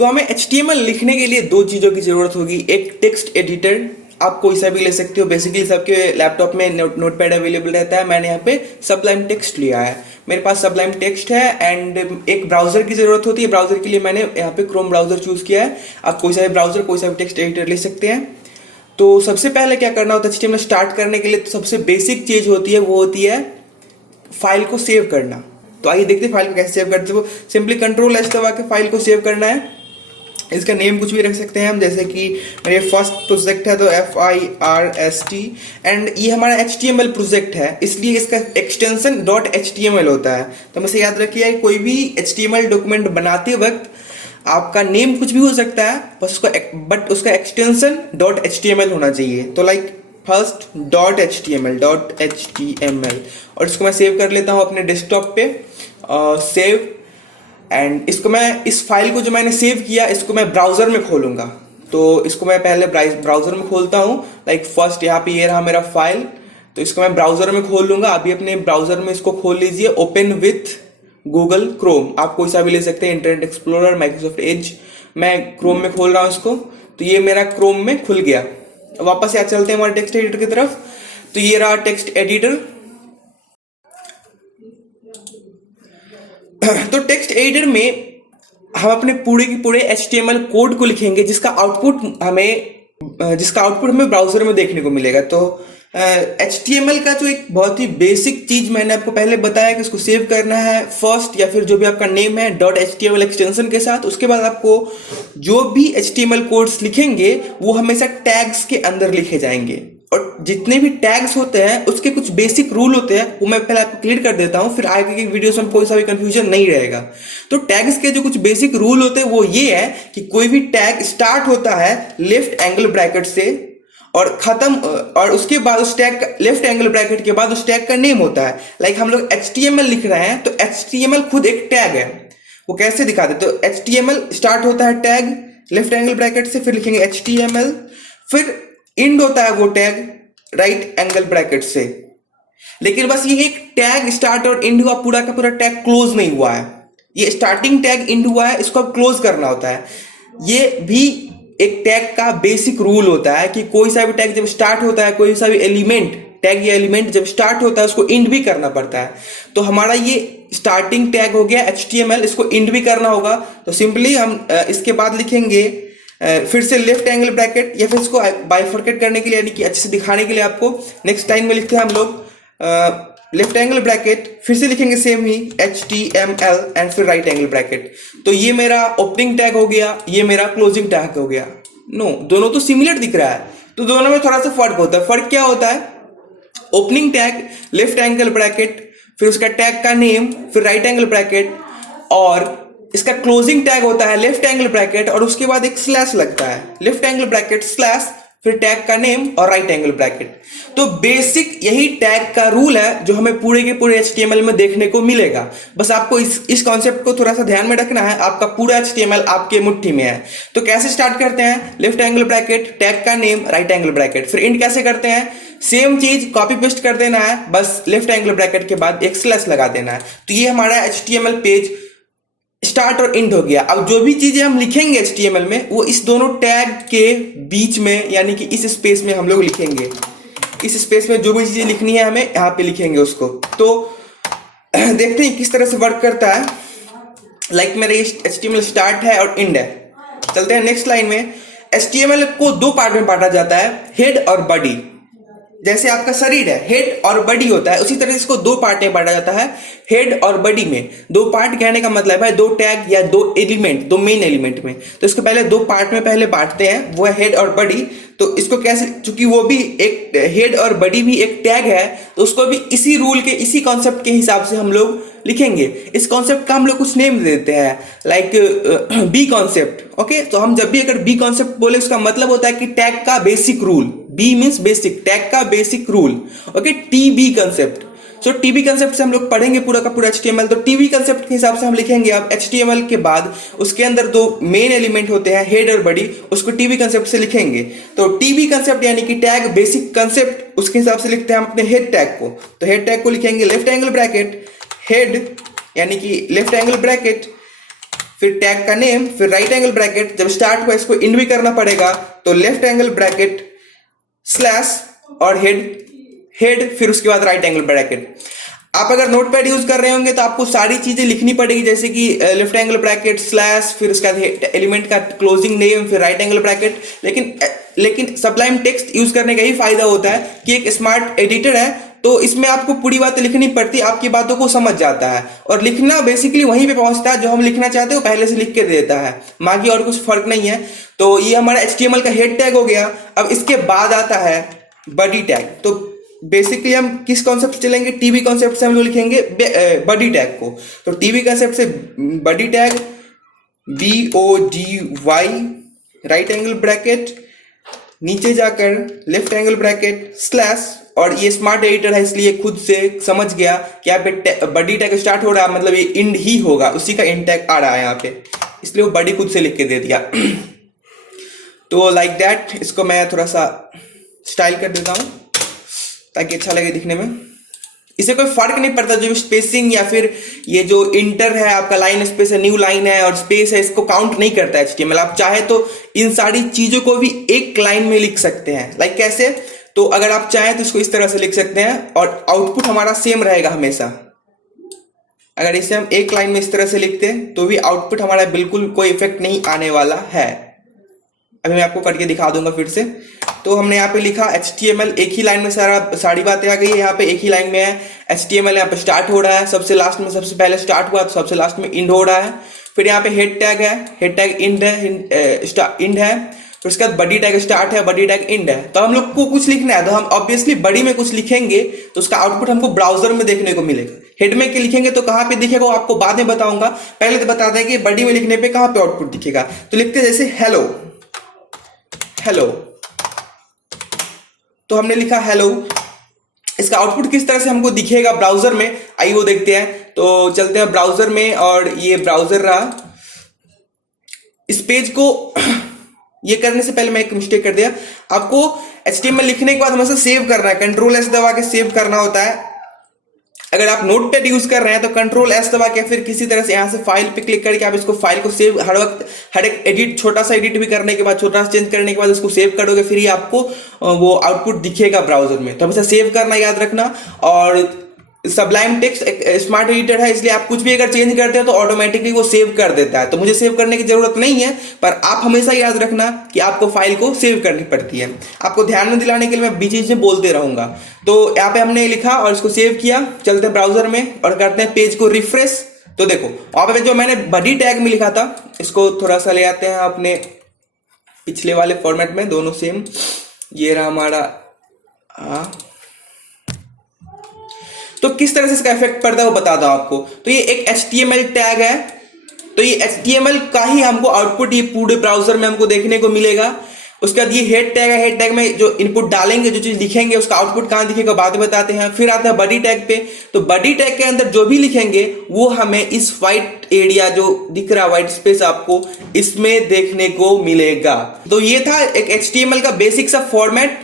तो हमें HTML लिखने के लिए दो चीज़ों की ज़रूरत होगी। एक टेक्स्ट एडिटर, आप कोई सा भी ले सकते हो, बेसिकली सबके लैपटॉप में नोटपैड अवेलेबल रहता है। मैंने यहाँ पे सबलाइम टेक्स्ट लिया है, मेरे पास सबलाइम टेक्स्ट है। एंड एक ब्राउजर की ज़रूरत होती है, ब्राउजर के लिए मैंने यहाँ पे क्रोम ब्राउजर चूज़ किया है। आप कोई सा भी ब्राउजर, कोई सा भी टेक्स्ट एडिटर ले सकते हैं। तो सबसे पहले क्या करना होता है HTML स्टार्ट करने के लिए, तो सबसे बेसिक चीज़ होती है वो होती है फाइल को सेव करना। तो आइए देखते हैं फाइल को कैसे सेव करते हैं। वो सिंपली Ctrl+S दबा के फाइल को सेव करना है। इसका नेम कुछ भी रख सकते हैं हम, जैसे कि मेरे फर्स्ट प्रोजेक्ट है तो FIRST। एंड ये हमारा HTML प्रोजेक्ट है, इसलिए इसका एक्सटेंशन .html होता है। तो हमें याद रखिए, कोई भी HTML डॉक्यूमेंट बनाते वक्त आपका नेम कुछ भी हो सकता है, बस उसका एक्सटेंशन .html होना चाहिए। तो लाइक फर्स्ट .html और इसको मैं सेव कर लेता हूँ अपने डेस्कटॉप पे। सेव। एंड इसको मैं, इस फाइल को जो मैंने सेव किया, इसको मैं ब्राउजर में खोलूंगा। तो इसको मैं पहले ब्राउजर में खोलता हूँ। लाइक फर्स्ट यहाँ पे ये रहा मेरा फाइल, तो इसको मैं ब्राउजर में खोल लूंगा। अभी अपने ब्राउजर में इसको खोल लीजिए, ओपन विथ गूगल क्रोम। आप कोई सा भी ले सकते हैं, इंटरनेट एक्सप्लोरर, माइक्रोसॉफ्ट एज। मैं क्रोम में खोल रहा हूँ इसको, तो ये मेरा क्रोम में खुल गया। वापस यहाँ चलते हैं हमारे टेक्स्ट एडिटर की तरफ। तो ये रहा टेक्स्ट एडिटर। तो टेक्स्ट एडिटर में हम अपने पूरे की पूरे HTML कोड को लिखेंगे, जिसका आउटपुट हमें ब्राउजर में देखने को मिलेगा। तो HTML का जो एक बहुत ही बेसिक चीज मैंने आपको पहले बताया कि इसको सेव करना है फर्स्ट, या फिर जो भी आपका नेम है .html एक्सटेंशन के साथ। उसके बाद आपको जो भी HTML कोड्स लिखेंगे वो हमेशा टैग्स के अंदर लिखे जाएंगे। और जितने भी टैग्स होते हैं उसके कुछ बेसिक रूल होते हैं, वो मैं पहले आपको क्लियर कर देता हूँ, फिर आगे की वीडियोस में कोई सा भी कंफ्यूजन नहीं रहेगा। तो टैग्स के जो कुछ बेसिक रूल होते हैं वो ये है कि कोई भी टैग स्टार्ट होता है लेफ्ट एंगल ब्रैकेट से और खत्म, और उसके बाद उस टैग लेफ्ट एंगल ब्रैकेट के बाद उस टैग का नेम होता है। लाइक हम लोग HTML लिख रहे हैं, तो HTML खुद एक टैग है। वो कैसे दिखाते, तो HTML स्टार्ट होता है टैग लेफ्ट एंगल ब्रैकेट से, फिर लिखेंगे HTML, फिर इंड होता है वो टैग राइट एंगल ब्रैकेट से। लेकिन बस ये एक टैग स्टार्ट और इंड हुआ, पूरा का पूरा टैग क्लोज नहीं हुआ है। ये स्टार्टिंग टैग इंड हुआ है, इसको अब क्लोज करना होता है। ये भी एक टैग का बेसिक रूल होता है कि कोई सा भी टैग जब स्टार्ट होता है, कोई सा भी एलिमेंट, टैग या एलिमेंट जब स्टार्ट होता है उसको इंड भी करना पड़ता है। तो हमारा ये स्टार्टिंग टैग हो गया HTML, इसको इंड भी करना होगा। तो सिंपली हम इसके बाद लिखेंगे फिर से लेफ्ट एंगल ब्रैकेट, या फिर इसको बाइफरकेट करने के लिए, यानी कि अच्छे से दिखाने के लिए आपको नेक्स्ट लाइन में लिखते हैं हम लोग लेफ्ट एंगल ब्रैकेट, फिर से लिखेंगे सेम ही HTML एंड फिर राइट एंगल ब्रैकेट। तो ये मेरा ओपनिंग टैग हो गया, ये मेरा क्लोजिंग टैग हो गया। नो, दोनों तो सिमिलर दिख रहा है, तो दोनों में थोड़ा सा फर्क होता है। फर्क क्या होता है, opening tag left angle bracket, फिर उसका टैग का नेम, फिर राइट एंगल ब्रैकेट, और इसका क्लोजिंग टैग होता है लेफ्ट एंगल ब्रैकेट और उसके बाद एक स्लैश लगता है, लेफ्ट एंगल ब्रैकेट स्लैश, फिर टैग का नेम और राइट एंगल ब्रैकेट। तो बेसिक यही टैग का रूल है जो हमें पूरे के पूरे HTML में देखने को मिलेगा। बस आपको इस कॉन्सेप्ट को थोड़ा सा ध्यान में रखना है। आपका पूरा HTML आपके मुट्ठी में है। तो कैसे स्टार्ट करते हैं, लेफ्ट एंगल ब्रैकेट, टैग का नेम, राइट एंगल ब्रैकेट, फिर इंड कैसे करते हैं, सेम चीज कॉपी पेस्ट कर देना है, बस लेफ्ट एंगल ब्रैकेट के बाद एक स्लैश लगा देना है। तो ये हमारा HTML पेज स्टार्ट और इंड हो गया। अब जो भी चीजें हम लिखेंगे HTML में वो इस दोनों टैग के बीच में, यानी कि इस स्पेस में हम लोग लिखेंगे। इस स्पेस में जो भी चीजें लिखनी है हमें यहाँ पे लिखेंगे उसको। तो देखते हैं किस तरह से वर्क करता है। लाइक मेरा ये HTML स्टार्ट है और इंड है। चलते हैं नेक्स्ट लाइन में। HTML को दो पार्ट में बांटा जाता है, हेड और बॉडी। जैसे आपका शरीर है, हेड और बॉडी होता है, उसी तरह इसको दो पार्ट में बांटा जाता है, हेड और बॉडी में। दो पार्ट कहने का मतलब है दो टैग या दो एलिमेंट, दो मेन एलिमेंट में। तो इसको पहले दो पार्ट में पहले बांटते हैं, वो है हेड और बॉडी। तो इसको कैसे, चूंकि वो भी एक हेड और बॉडी भी एक टैग है, तो उसको भी इसी रूल के, इसी कॉन्सेप्ट के हिसाब से हम लोग लिखेंगे। इस कॉन्सेप्ट का हम लोग कुछ नेम दे देते हैं, लाइक बी कॉन्सेप्ट। ओके, तो हम जब भी अगर बी कॉन्सेप्ट बोले उसका मतलब होता है कि टैग का basic rule. B means basic, tag का basic rule. Okay, TB concept. So TB concept से हम लोग पढ़ेंगे पूरा का पूरा HTML। तो टीबी कंसेप्ट के हिसाब से हम लिखेंगे अब HTML के बाद उसके अंदर दो मेन एलिमेंट होते हैं, हेड और बॉडी, उसको टीबी कंसेप्ट से लिखेंगे। तो टीबी कंसेप्ट यानी कि टैग बेसिक कंसेप्ट, उसके हिसाब से लिखते हैं हम अपने हेड टैग को। तो हेड टैग को लिखेंगे लेफ्ट एंगल ब्रैकेट हेड, यानी कि लेफ्ट एंगल ब्रैकेट, फिर टैग का नेम, फिर राइट एंगल ब्रैकेट, जब स्टार्ट हुआ इसको इंड भी करना पड़ेगा तो लेफ्ट एंगल ब्रैकेट स्लैश और हेड, फिर उसके बाद राइट एंगल ब्रैकेट। आप अगर नोटपैड यूज कर रहे होंगे तो आपको सारी चीजें लिखनी पड़ेगी, जैसे कि लेफ्ट एंगल ब्रैकेट स्लैश, फिर उसके बाद एलिमेंट का क्लोजिंग नेम, फिर राइट एंगल ब्रैकेट। लेकिन सबलाइम टेक्स्ट यूज करने का ही फायदा होता है कि एक स्मार्ट एडिटर है तो इसमें आपको पूरी बातें लिखनी पड़ती, आपकी बातों को समझ जाता है और लिखना बेसिकली वहीं पे पहुंचता है जो हम लिखना चाहते हैं वो पहले से लिख के देता है, बाकी और कुछ फर्क नहीं है। तो ये हमारा HTML का हेड टैग हो गया। अब इसके बाद आता है बॉडी टैग। तो बेसिकली हम किस कॉन्सेप्ट से चलेंगे, टीबी कॉन्सेप्ट से हम लोग लिखेंगे बॉडी टैग को। तो टीबी कॉन्सेप्ट से body tag BODY right angle bracket, नीचे जाकर लेफ्ट एंगल ब्रैकेट स्लैश, और ये स्मार्ट एडिटर है इसलिए खुद से समझ गया कि यहाँ पे बॉडी टैग स्टार्ट हो रहा है, मतलब ये इंड ही होगा, उसी का इंड टैग आ रहा है यहाँ पे, इसलिए वो बॉडी खुद से लिख के दे दिया। तो लाइक दैट, इसको मैं थोड़ा सा स्टाइल कर देता हूँ ताकि अच्छा लगे दिखने में। इसे कोई फर्क नहीं पड़ता जो स्पेसिंग या फिर ये जो इंटर है आपका, लाइन स्पेस है, न्यू लाइन है और स्पेस है, इसको काउंट नहीं करता है HTML। आप चाहे तो इन सारी चीजों को भी एक लाइन में लिख सकते हैं। लाइक कैसे, तो अगर आप चाहें तो इसको इस तरह से लिख सकते हैं और आउटपुट हमारा सेम रहेगा हमेशा। अगर इसे हम एक लाइन में इस तरह से लिखते हैं तो भी आउटपुट हमारा बिल्कुल कोई इफेक्ट नहीं आने वाला है। अभी मैं आपको करके दिखा दूंगा फिर से। तो हमने यहाँ पे लिखा HTML, एक ही लाइन में सारी बातें आ गई है। यहाँ पे एक ही लाइन में है HTML, यहाँ पे स्टार्ट हो रहा है, सबसे लास्ट में सबसे पहले स्टार्ट हुआ तो सबसे लास्ट में इंड हो रहा है। फिर यहाँ पे हेड टैग है, हेड टैग इंड है, फिर उसके बाद बॉडी टैग स्टार्ट है, बॉडी टैग इंड है। तो हम लोग को कुछ लिखना है तो हम ऑब्वियसली बॉडी में कुछ लिखेंगे तो उसका आउटपुट हमको ब्राउजर में देखने को मिलेगा। हेड में के लिखेंगे तो कहाँ पे दिखेगा वो आपको बाद में बताऊंगा, पहले तो बता दें कि बॉडी में लिखने पे कहाँ पे आउटपुट दिखेगा। तो लिखते जैसे हेलो, तो हमने लिखा हेलो। इसका आउटपुट किस तरह से हमको दिखेगा ब्राउजर में, आइए वो देखते हैं। तो चलते हैं ब्राउजर में, और ये ब्राउजर रहा। इस पेज को ये करने से पहले मैं एक मिस्टेक कर दिया। आपको HTML लिखने के बाद हमेशा सेव करना है, Ctrl+S दबा के सेव करना होता है। अगर आप नोटपैड यूज कर रहे हैं तो Ctrl+S दबा के फिर किसी तरह से यहाँ से फाइल पे क्लिक करके आप इसको फाइल को सेव, हर वक्त हर एक एडिट, छोटा सा एडिट भी करने के बाद, छोटा सा चेंज करने के बाद उसको सेव करोगे, फिर ही आपको वो आउटपुट दिखेगा ब्राउजर में। तो हमेशा सेव करना याद रखना। और सबलाइम टेक्स्ट एक स्मार्ट एडिटर है, इसलिए आप कुछ भी अगर चेंज करते हो तो ऑटोमेटिकली वो सेव कर देता है। तो मुझे सेव करने की जरूरत नहीं है, पर आप हमेशा याद रखना कि आपको फाइल को सेव करनी पड़ती है। आपको ध्यान में दिलाने के लिए मैं बीच बीच में बोलते रहूंगा। तो यहाँ पे हमने लिखा और इसको सेव किया। चलते हैं ब्राउजर में और करते हैं पेज को रिफ्रेश। तो देखो वहां पे जो मैंने बॉडी टैग में लिखा था, इसको थोड़ा सा ले आते हैं अपने पिछले वाले फॉर्मेट में, दोनों सेम। ये रहा हमारा, तो किस तरह से इसका इफेक्ट पड़ता है वो बता दो आपको। तो ये एक HTML टैग है, तो ये HTML का ही हमको आउटपुट ये पूरे ब्राउजर में हमको देखने को मिलेगा। उसके बाद ये हेड टैग है, हेड टैग में जो इनपुट डालेंगे, जो चीज लिखेंगे, उसका आउटपुट कहां दिखेगा बाद में बताते हैं। फिर आता है बॉडी टैग पे। तो बॉडी टैग के अंदर जो भी लिखेंगे वो हमें इस व्हाइट एरिया जो दिख रहा है, व्हाइट स्पेस, आपको इसमें देखने को मिलेगा। तो ये था एक HTML का बेसिक सा फॉर्मेट।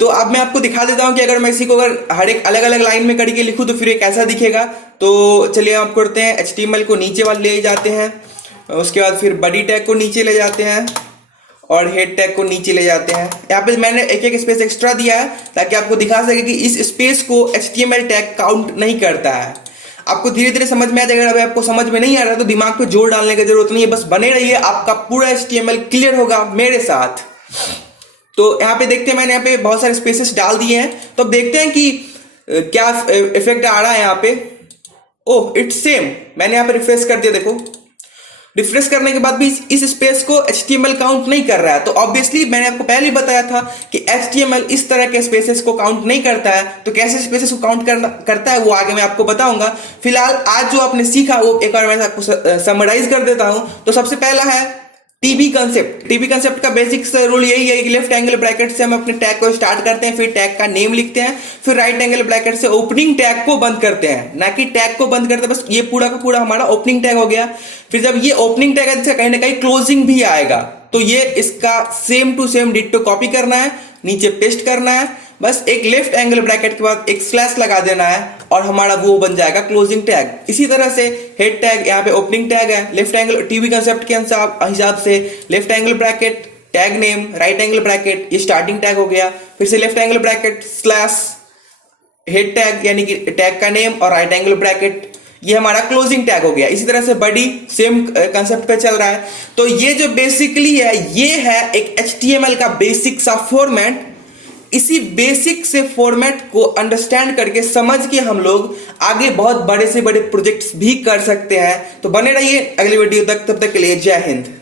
तो अब मैं आपको दिखा देता हूं कि अगर मैं इसी को अगर हर एक अलग अलग लाइन में करके लिखूं तो फिर ये कैसा दिखेगा। तो चलिए आप करते हैं, HTML को नीचे वाले ले जाते हैं, उसके बाद फिर बॉडी टैग को नीचे ले जाते हैं और हेड टैग को नीचे ले जाते हैं। यहाँ पे मैंने एक एक स्पेस एक्स्ट्रा दिया है ताकि आपको दिखा सके कि इस स्पेस को HTML टैग काउंट नहीं करता है। आपको धीरे धीरे समझ में आ जाएगा। अगर आपको समझ में नहीं आ रहा तो दिमाग पे जोर डालने की जरूरत नहीं है, बस बने रहिए, आपका पूरा HTML क्लियर होगा मेरे साथ। तो यहाँ पे देखते हैं, मैंने यहाँ पे बहुत सारे स्पेसेस डाल दिए हैं। तो अब देखते हैं कि क्या इफेक्ट आ रहा है यहाँ पे। ओह, इट्स सेम। मैंने यहाँ पे रिफ्रेश कर दिया, देखो रिफ्रेश करने के बाद भी इस स्पेस को HTML काउंट नहीं कर रहा है। तो ऑब्वियसली मैंने आपको पहले ही बताया था कि HTML इस तरह के स्पेसेस को काउंट नहीं करता है। तो कैसे स्पेसेस को काउंट करता है वो आगे मैं आपको बताऊंगा। फिलहाल आज जो आपने सीखा वो एक बार मैं आपको समराइज कर देता हूं। तो सबसे पहला है टीबी कंसेप्ट। टीबी कंसेप्ट का बेसिक रूल यही है कि लेफ्ट एंगल ब्रैकेट से हम अपने टैग को स्टार्ट करते हैं, फिर टैग का नेम लिखते हैं, फिर राइट एंगल ब्रैकेट से ओपनिंग टैग को बंद करते हैं, ना कि टैग को बंद करते हैं। बस ये पूरा का पूरा हमारा ओपनिंग टैग हो गया। फिर जब ये ओपनिंग टैग है, कहीं ना कहीं क्लोजिंग भी आएगा, तो ये इसका same to same ditto copy करना है, नीचे पेस्ट करना है। बस एक लेफ्ट एंगल ब्रैकेट के बाद एक स्लैश लगा देना है और हमारा वो बन जाएगा क्लोजिंग टैग। इसी तरह से हेड टैग, यहाँ पे ओपनिंग टैग है, लेफ्ट एंगल टीवी कंसेप्ट के हिसाब से left angle bracket, tag name, right angle bracket, ये स्टार्टिंग टैग हो गया। फिर से left angle bracket slash head tag यानी कि टैग का नेम और राइट एंगल ब्रैकेट, ये हमारा क्लोजिंग टैग हो गया। इसी तरह से बॉडी सेम कंसेप्ट पे चल रहा है। तो ये जो बेसिकली है, ये है एक HTML का बेसिक सा फॉर्मेट। इसी बेसिक से फॉर्मेट को अंडरस्टैंड करके समझ के हम लोग आगे बहुत बड़े से बड़े प्रोजेक्ट्स भी कर सकते हैं। तो बने रहिए अगली वीडियो तक, तब तक के लिए जय हिंद।